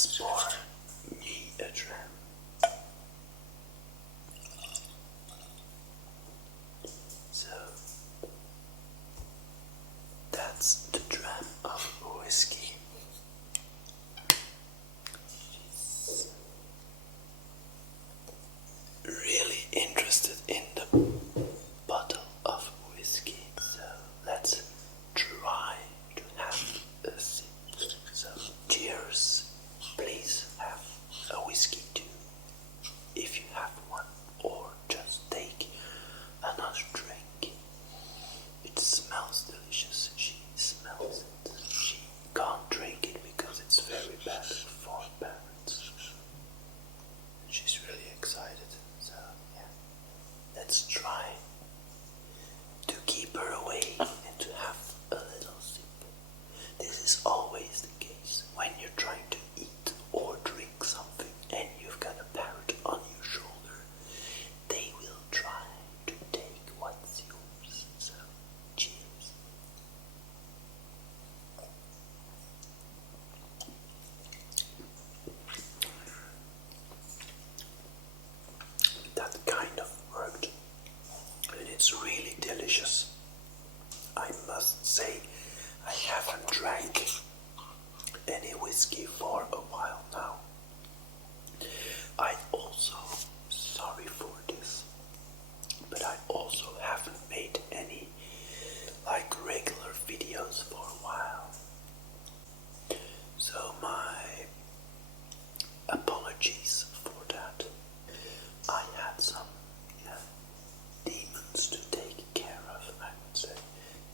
Let's pour me a dram. So that's the dram of whiskey. She's really interested in the bottle of whiskey, so let's try to have a sip. So cheers. Please have a whiskey too, if you have one, or just take another drink. It smells delicious. She smells it. She can't drink it because it's very bad for parrots. She's really excited. So yeah, let's try to keep her away and to have a little sip. This is always the case when you're trying to eat or drink something and you've got a parrot on your shoulder. They will try to take what's yours. So cheers. That kind of worked, and it's really delicious. I must say, I haven't drank any whiskey for a while now. I also, sorry for this, but I also haven't made any like regular videos for a while. So my apologies for that. I had some demons to take care of, I would say.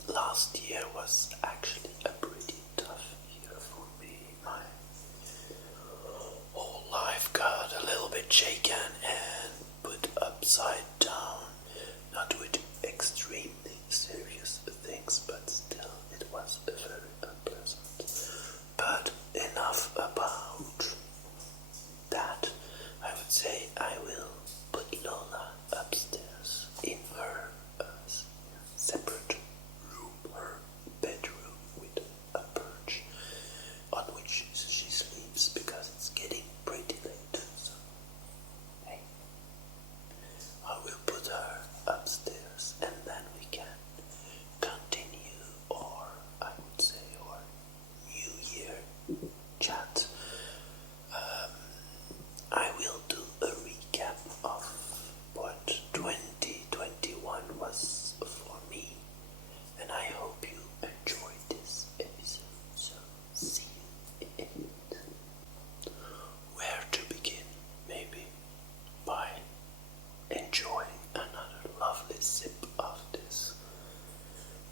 Last year was actually a pretty tough year for me. My whole life got a little bit shaken and put upside down. Not with extremely serious things, but still it was very unpleasant. But enough about that. I would say I will put Lola upstairs in her separate room, her bedroom, with a perch on which she sleeps because it's getting pretty late. So, hey, I will put her upstairs and then we can continue, or I would say, our New Year chat. I will do a recap of what 2021 was for me, and I hope you enjoyed this episode. So, see you in it. Where to begin? Maybe by enjoying another lovely sip of this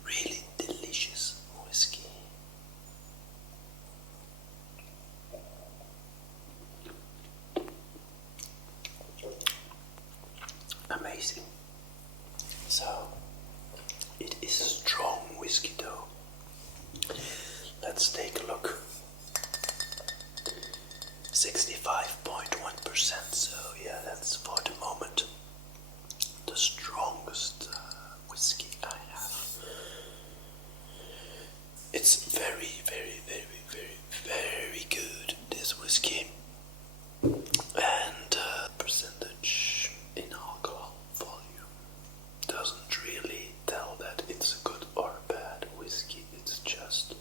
really delicious whiskey. Amazing. So, it is strong whiskey though. Let's take a look. 65.1%, so yeah, that's for the moment the strongest whiskey I have. It's very, very, very, very, very good, this whiskey. And percentage in alcohol volume doesn't really tell that it's a good or a bad whiskey. It's just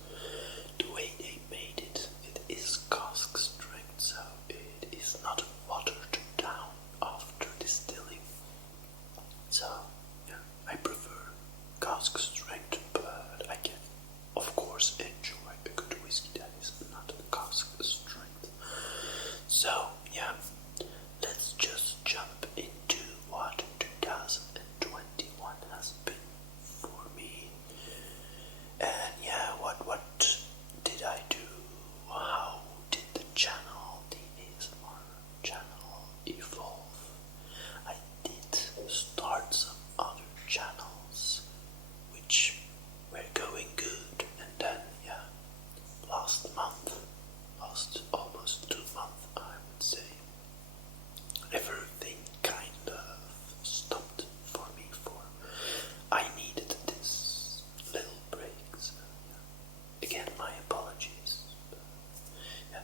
the way they made it. It is cask strength, so it is not watered down after distilling. So yeah, I prefer cask strength, but I can of course enjoy a good whiskey that is not cask strength. So yeah, let's just jump into what 2021 has been for me. And yeah, what did I do? How did the channel, the ASMR channel, evolve? I did start some other channels which were going good, and then yeah, last almost 2 months, I would say, everything kind of stopped for me. I needed this little break. So, yeah. Again, my apologies. Yeah.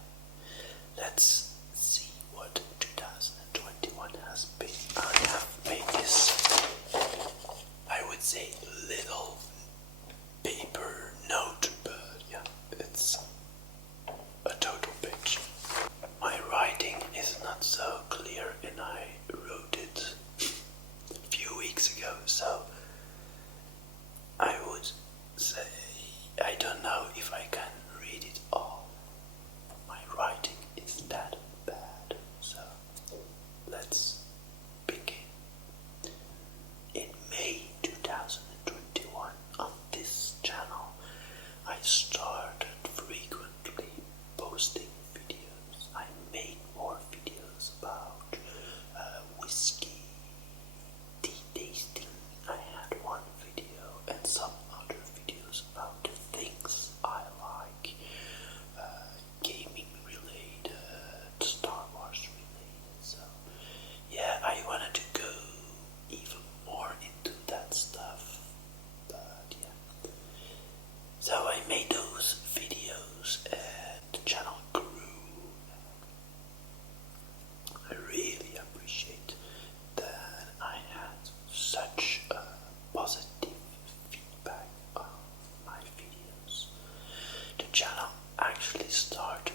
actually started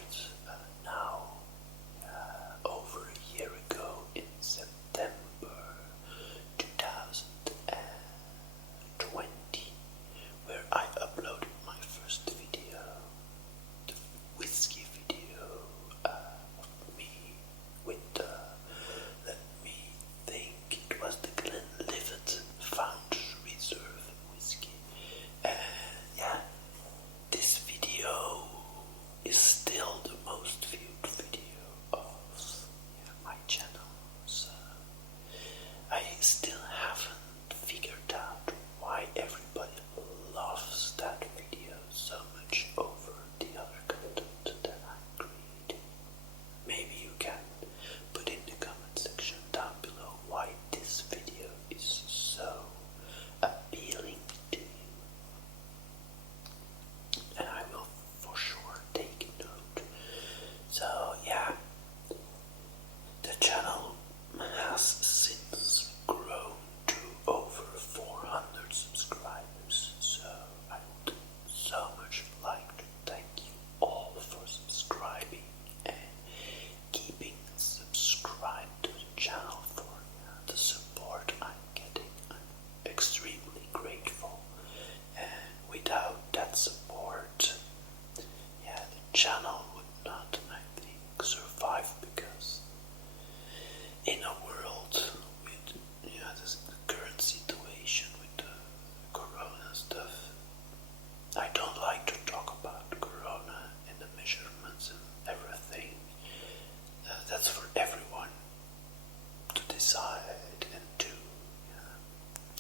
now over a year ago in September 2020, where I uploaded my first video, the whiskey video of me with let me think, it was the Glenlivet Founders Reserve whiskey. And yeah, this video is still the most viewed video of my channel, so I still haven't figured out why everybody loves that video so much over the other content that I create. Maybe you can put in the comment section down below why this video is so appealing to you, and I will for sure take note. So yeah, the channel has since grown to over 400 subscribers, so I would so much like to thank you all for subscribing and keeping subscribed to the channel for the support I'm getting. I'm extremely grateful, and without that support, the channel would not, I think, survive, because in a world with this current situation with the corona stuff, I don't like to talk about corona and the measurements and everything. That's for everyone to decide and to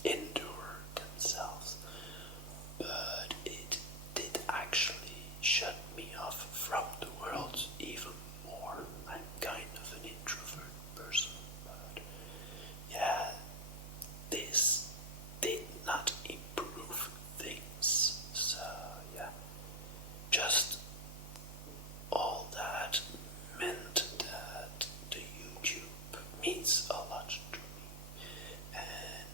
endure themselves. But it did actually shut me off from the world even more. I'm kind of an introvert person, but this did not improve things. So just all that meant that the YouTube means a lot to me. And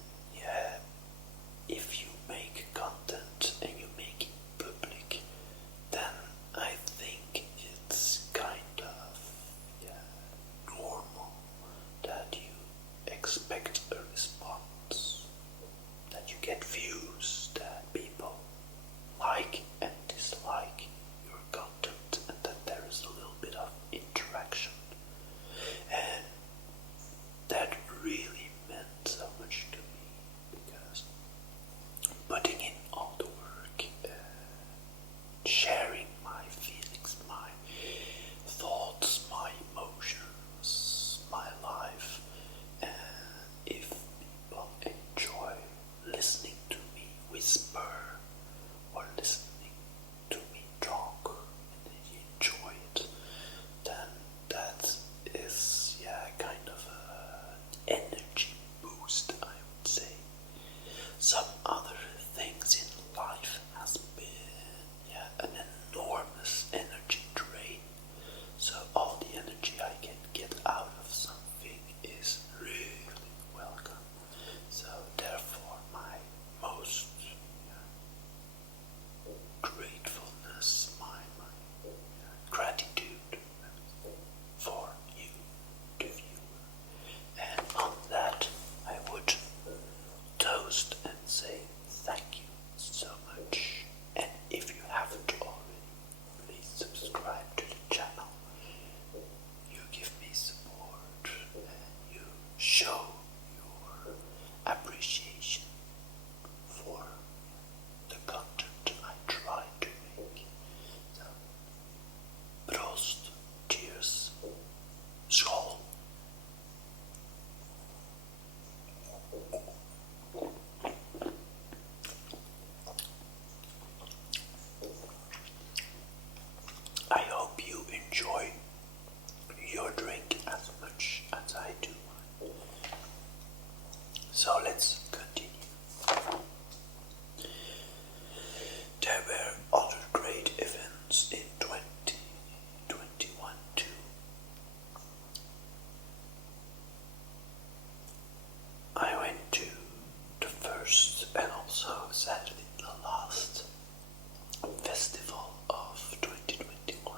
if you make content and you make it public, then I think it's kind of normal that you expect a response, that you get views, that people like and dislike your content, and that there is a little bit of interaction. And that really meant so much to me, because putting in all the work, sharing my feelings, my thoughts, my emotions, my life, and if people enjoy listening to me whisper or listening to me talk and they enjoy it, then that is kind of an energy boost, I would say. Some other things in life has been an enormous energy drain. So all the energy I can get out of something is really welcome. So therefore my most gratefulness, my gratitude for you, the viewer. And on that I would toast and say thank you so much. And if you haven't already, please subscribe to the channel. You give me support and you show your appreciation for the content I try to make. So, Prost, cheers, skål. I hope you enjoy your drink as much as I do. So let's continue. There were other great events in 2021 too. I went to the first and also sadly the last festival of 2021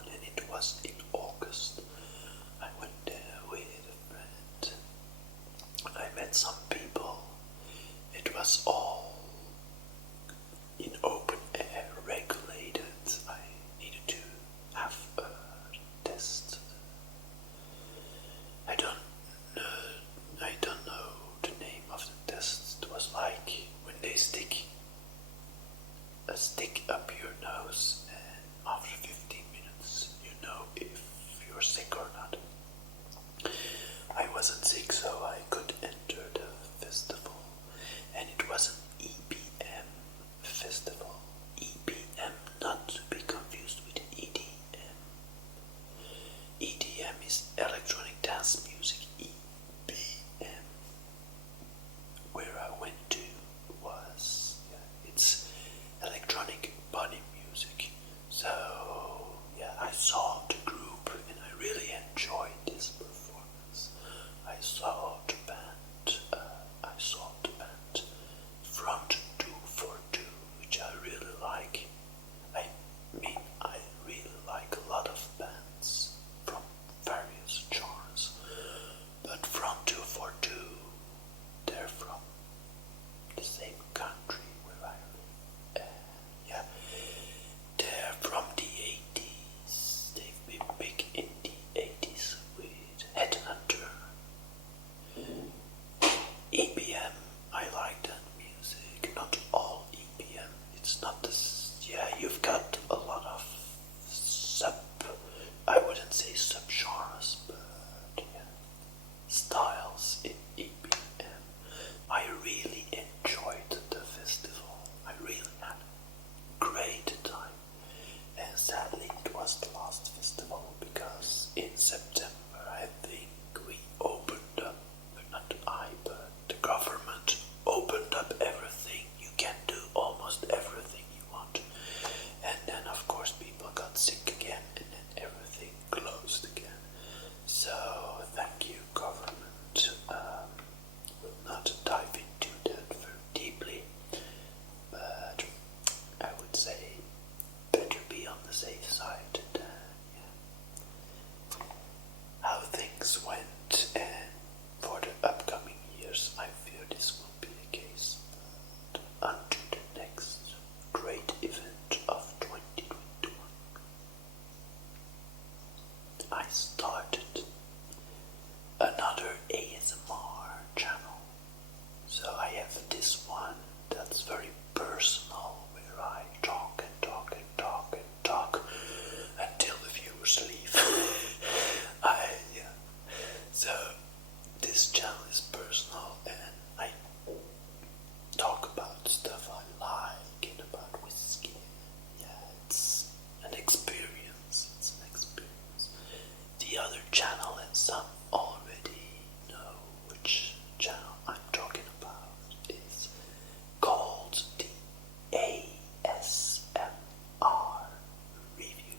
is electronic dance music, EBM. Where I went to was, it's electronic body music. So yeah, I saw the group and I really enjoyed this performance. I saw the band Front 242, which I really like. I mean, I really like a lot of bands from various genres, but Front 242, they're from the same country where I live. Yeah, they're from the 80s. They've been big in the 80s with Headhunter. EBM, I like that music. Not all EBM. It's not this. Yeah, you've got a lot of I wouldn't say subgenres, but yeah, styles in EBM. I really enjoyed the festival. I really had a great time. And sadly, it was the last festival because in September, I think we opened up, not I, but the government opened up everything. You can do almost everything you want. And then, of course, people got sick again, and then everything closed again. So, thank you, government. We'll not dive into that very deeply, but I would say better be on the safe side than, how things went, and for the upcoming years, I fear this will be the case. But unto the next great event of 2021, I started another ASMR channel. So I have this one that's very personal, where I talk and talk and talk and talk until the viewers leave. So this channel is personal, and I talk about stuff I like and about whiskey. Yeah, it's an experience. The other channel, and some already know which channel I'm talking about, is called the ASMR Review.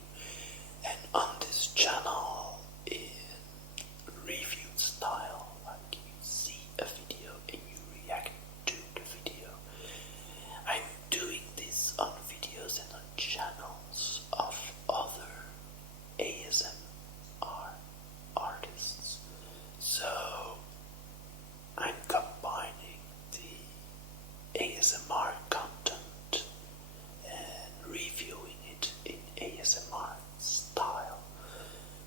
And on this channel, in review style, like you see a video and you react to the video, I'm doing this on videos and on channels of other ASMR artists. So I'm combining the ASMR content and reviewing it in ASMR style.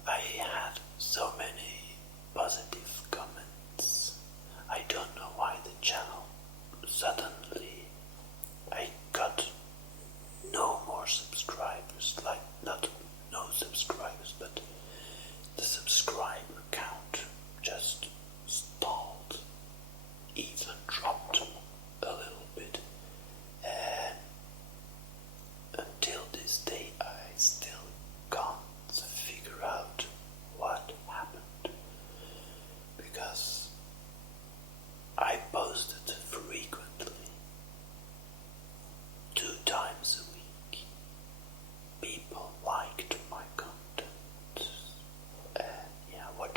I had so many positive comments. I don't know why the channel suddenly I got no more subscribers, like not no subscribers, but the subscriber count just stalled, even dropped a little bit, and until this day I still can't figure out what happened, because I posted frequently, 2 times a week. People liked my content, and yeah, what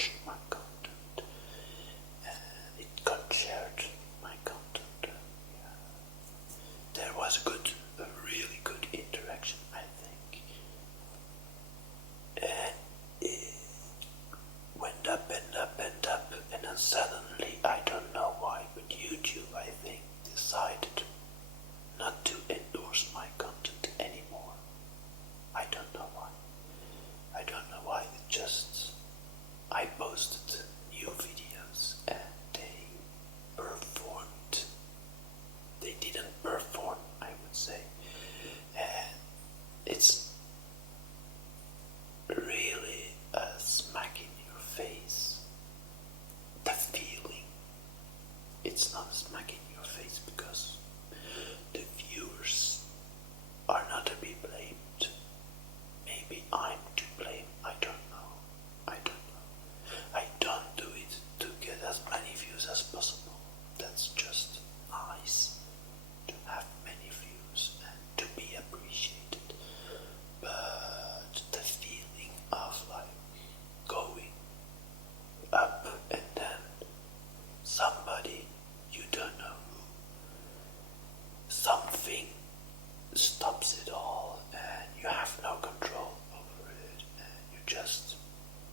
just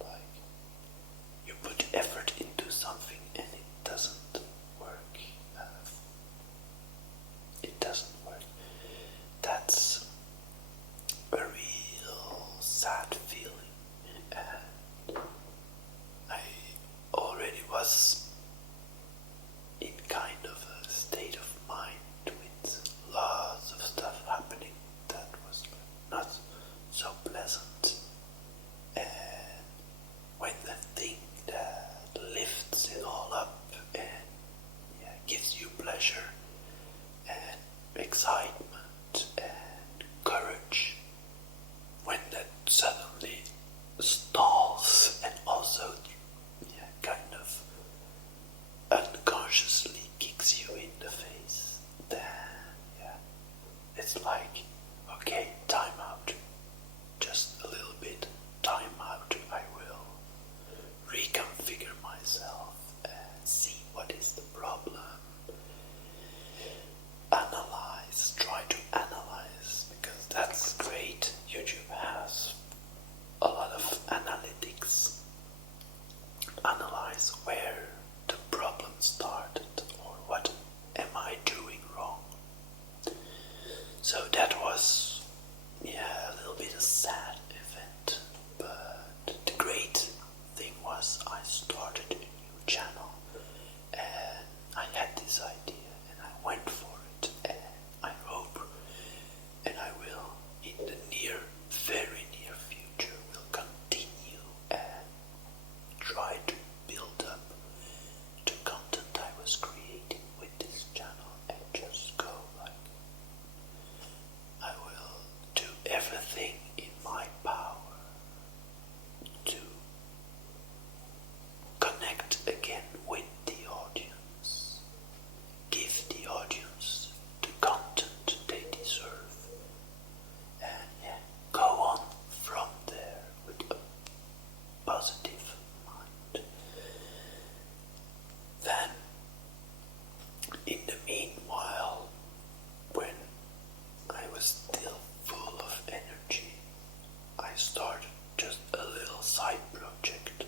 like you put effort into something and it doesn't work. It doesn't work. That's a real sad feeling, and I already was in kind of a state of mind with lots of stuff happening that was not so pleasant. And when that thing that lifts it all up and gives you pleasure and excitement and courage, when that suddenly stalls and also kind of unconsciously kicks you in the face, then it's like, okay, time out. Just a little bit, time out. I will reconfigure myself and see what is the problem. Analyze, try to analyze, because that's great. YouTube has a lot of analytics. Analyze where the problem started or what am I doing wrong. So that was a little bit a sad event, but the great thing was I started a new channel and I had this idea and I went for it, and I hope and I will in the very near future will continue and try to build up the content I was creating with this channel and just go like, I will do everything in my power to connect again with the audience, give the audience the content they deserve, and go on from there with a positive mind. Then, in the meanwhile, when I was still full of energy, I started just a little side project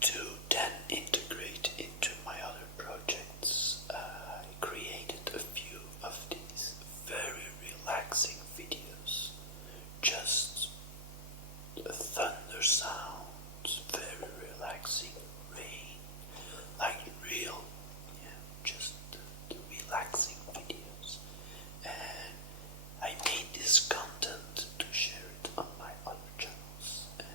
to then integrate into my other projects. I created a few of these very relaxing videos, just thunder sounds, very relaxing rain, like real, just the relaxing videos. And I made this content to share it on my other channels. And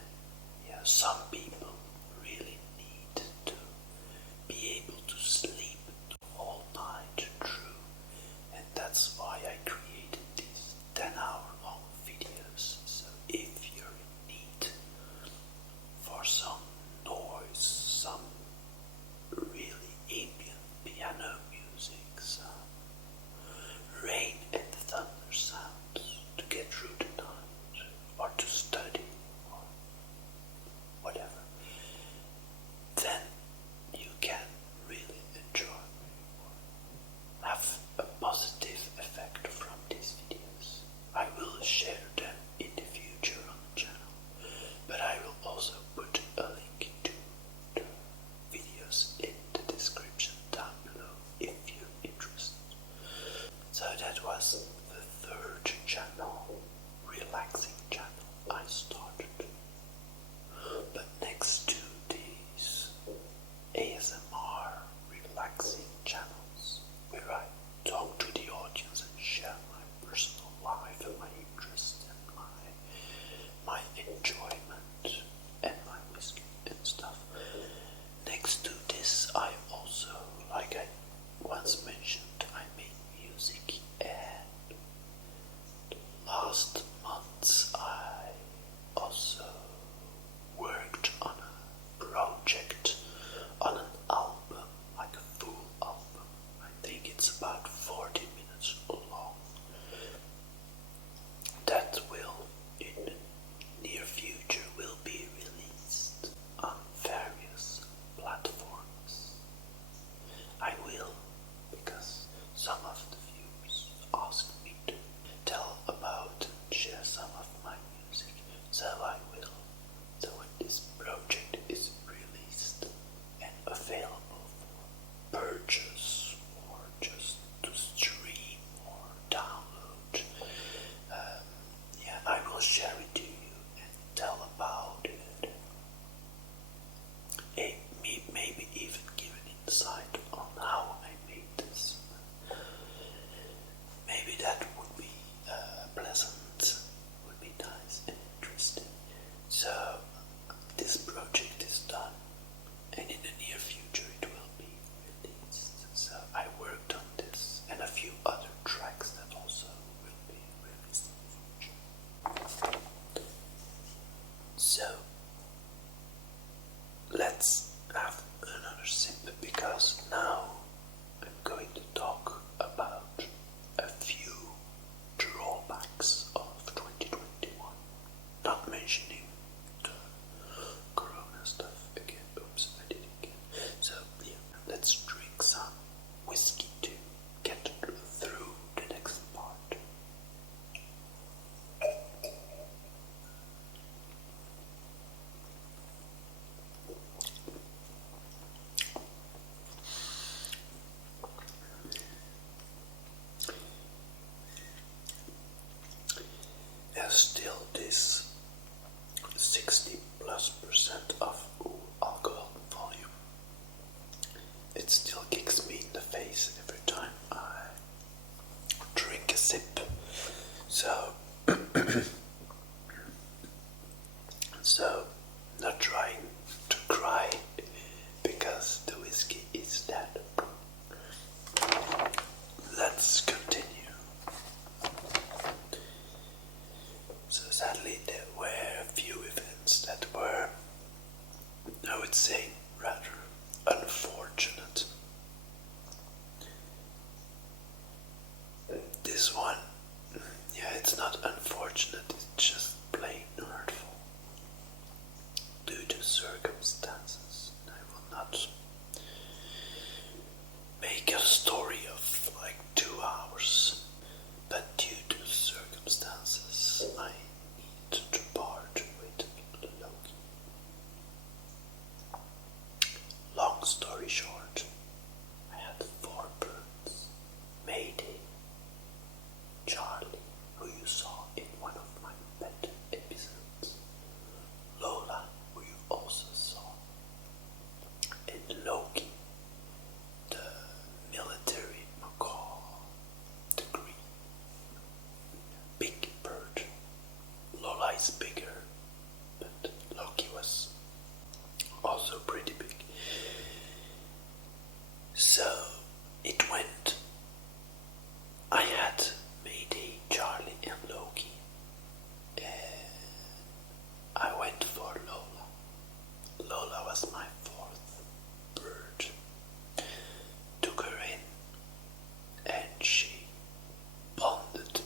60+% of alcohol volume. It still kicks me in the face every time I drink a sip. So, not trying to cry because the whiskey is dead. Let's continue. So sadly there were a few events that were, I would say, rather unfortunate. This one, it's not unfortunate, it's just plain hurtful. Due to circumstances, I will not make a story of like 2 hours, but due to circumstances, I need to part with Loki. Long story short, I had 4 birds. Mayday, Charlie, who you saw in one of my pet episodes, Lola, who you also saw, and Loki, the military macaw, the green, big bird. Lola is bigger, but Loki was also pretty big. So it went. I had Mayday, Charlie, and Loki, and I went for Lola. Lola was my 4th bird. Took her in, and she bonded.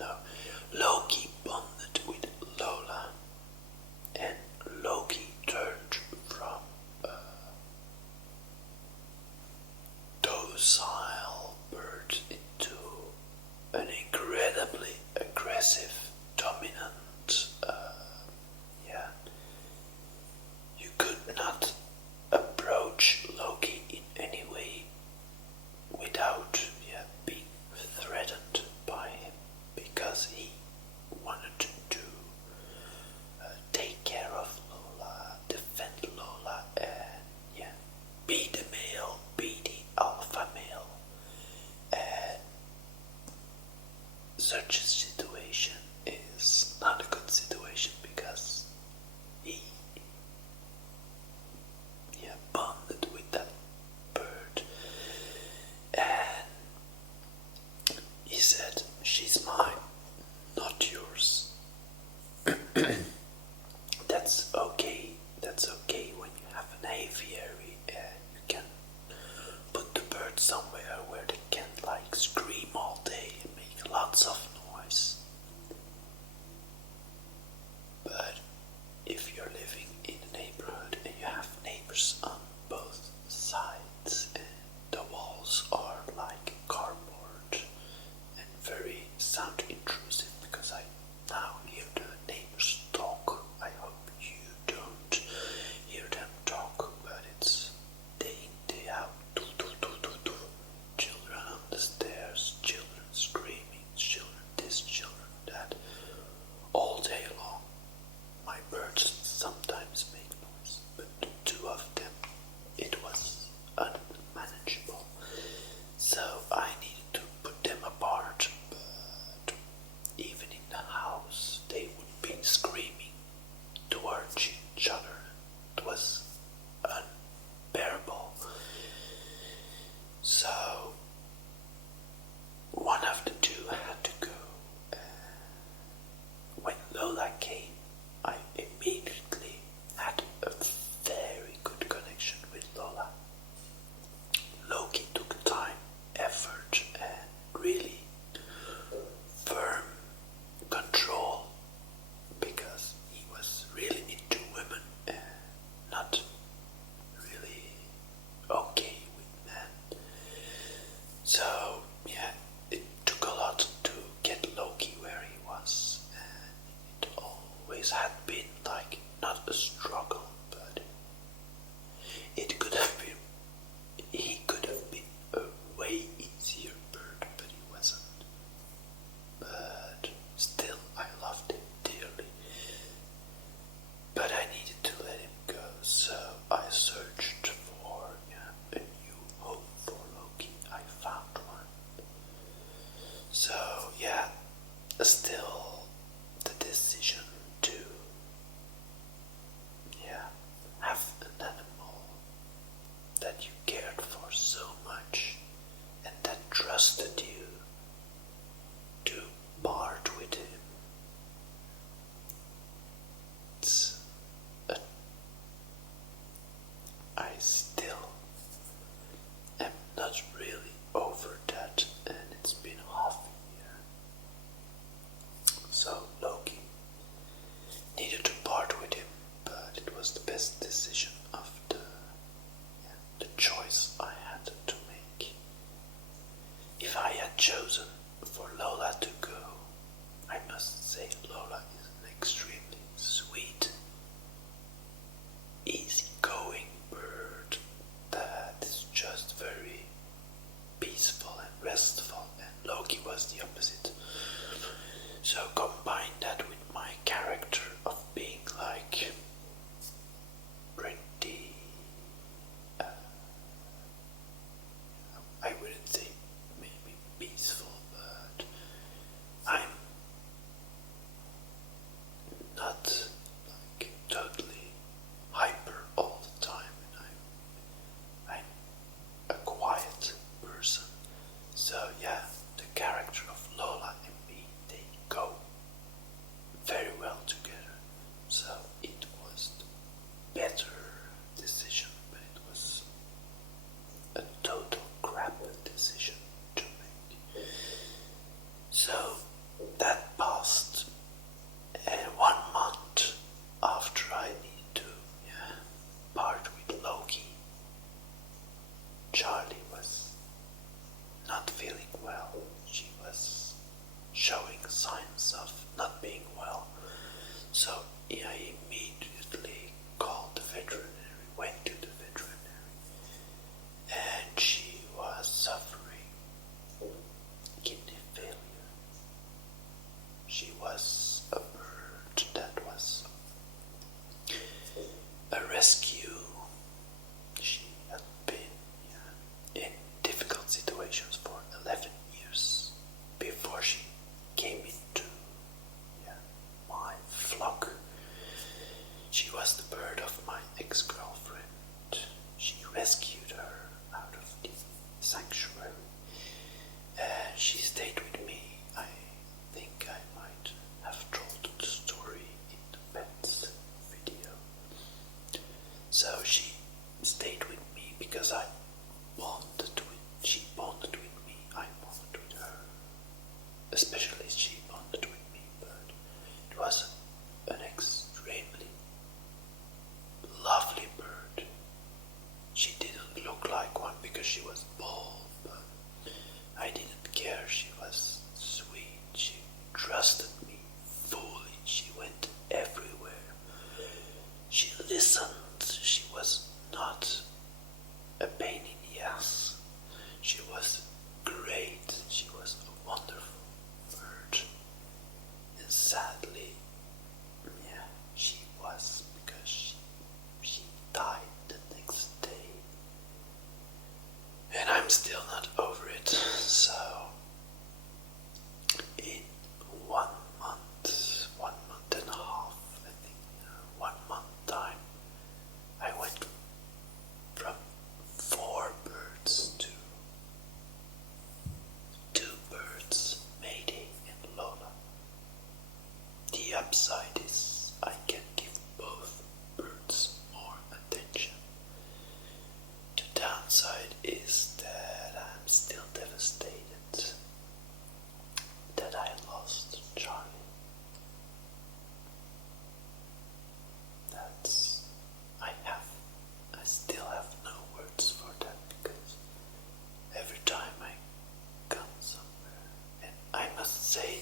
No, Loki bonded with Lola, and Loki turned from a docile bird into an incredibly aggressive, dominant, you could not approach Loki in any way without being threatened by him, because he wanted to take care of Lola, defend Lola, and be the male, be the alpha male. And such a situation is not a good situation because he bonded with that bird, and he said, "She's mine, not yours." That's okay. That's okay when you have an aviary and you can put the bird somewhere where they can't like scream all day and make lots of noise. But if you're living in a neighborhood and you have neighbors on both sides and the walls are like cardboard and very sound intrusive, because I now hear the neighbors talk. I hope you don't hear them talk, but it's day in, day out. Children on the stairs, children screaming, children this, children that, all day long. My birds sometimes listened. She was not a pain in the ass. She was great. She was a wonderful bird. And sadly, yeah, she was, because she died the next day. And I'm still not over it. So in 1 month and a half, I think, 1 month time, I went from 4 birds to 2 birds, Mayday and Lola. The upside is I can give both birds more attention. The downside is that I'm still devastated that I lost Charlie. I still have no words for that, because every time I come somewhere, and I must say,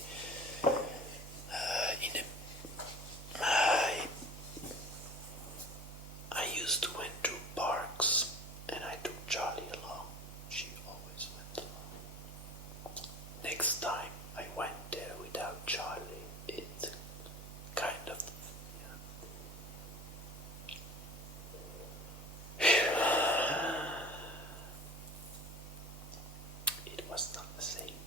I used to went to parks, and I took Charlie along. She always went along. Next time I went there without Charlie, it kind of, it was not the same.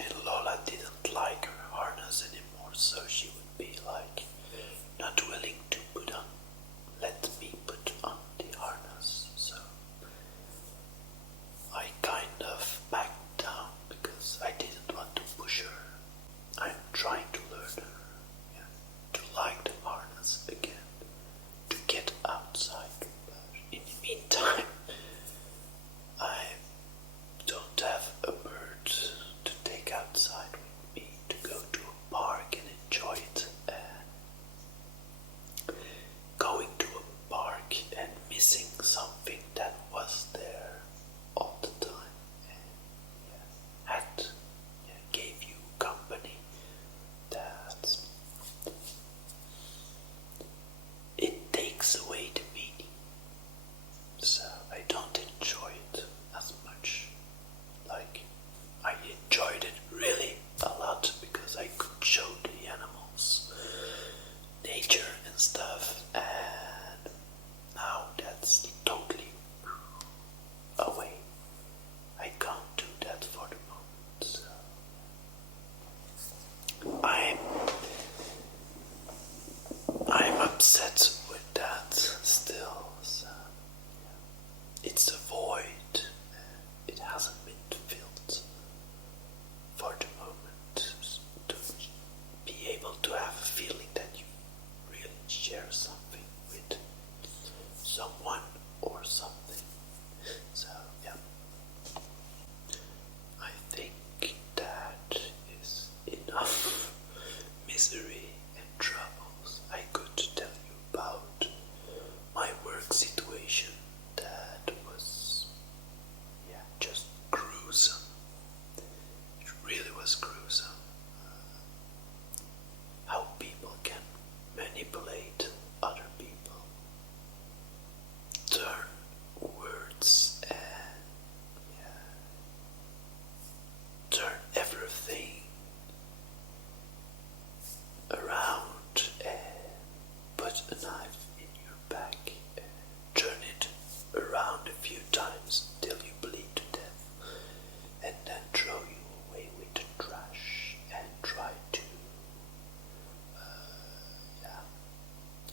And Lola didn't like her harness anymore, so she would be like not willing to let me put on the harness. So I kind of backed down because I didn't want to push her. I'm trying to learn her, to like the harness again, to get outside. But in the meantime, I don't have a bird to take outside with me, to go to a park and enjoy it. Going to a park and missing something that was there all the time and gave you company, that it takes away the meaning. So I don't enjoy it as much. Like, I enjoyed it really a lot because I could show the animals nature and stuff, and now that's totally away. I can't do that for the moment. So I'm upset with that still. So it's a void. It hasn't been filled for the moment. To be able to have a feeling that you really share something with someone or something. So yeah, I think that is enough misery and troubles I could tell you about my work situation. That was just gruesome. It really was gruesome. How people can manipulate other people, turn words and turn everything around and put a knife in your back and turn it around a few times till you bleed to death, and then throw you away with the trash and try to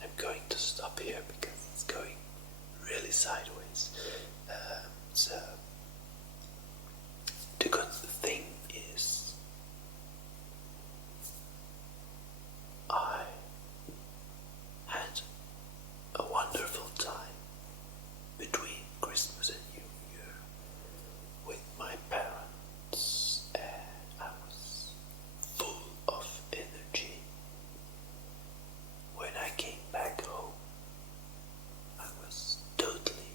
I'm going to stop here because it's going really sideways. So the good thing is I had a wonderful time between Christmas and New Year with my parents, and I was full of energy. When I came back home, I was totally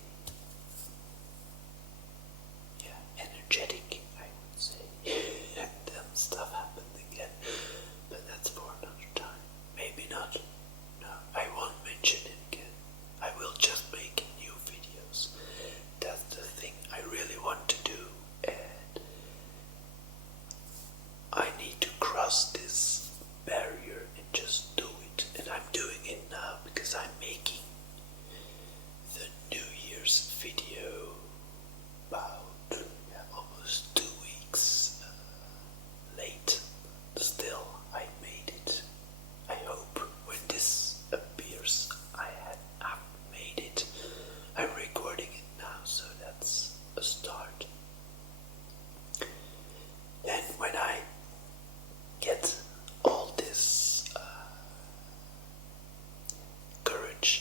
which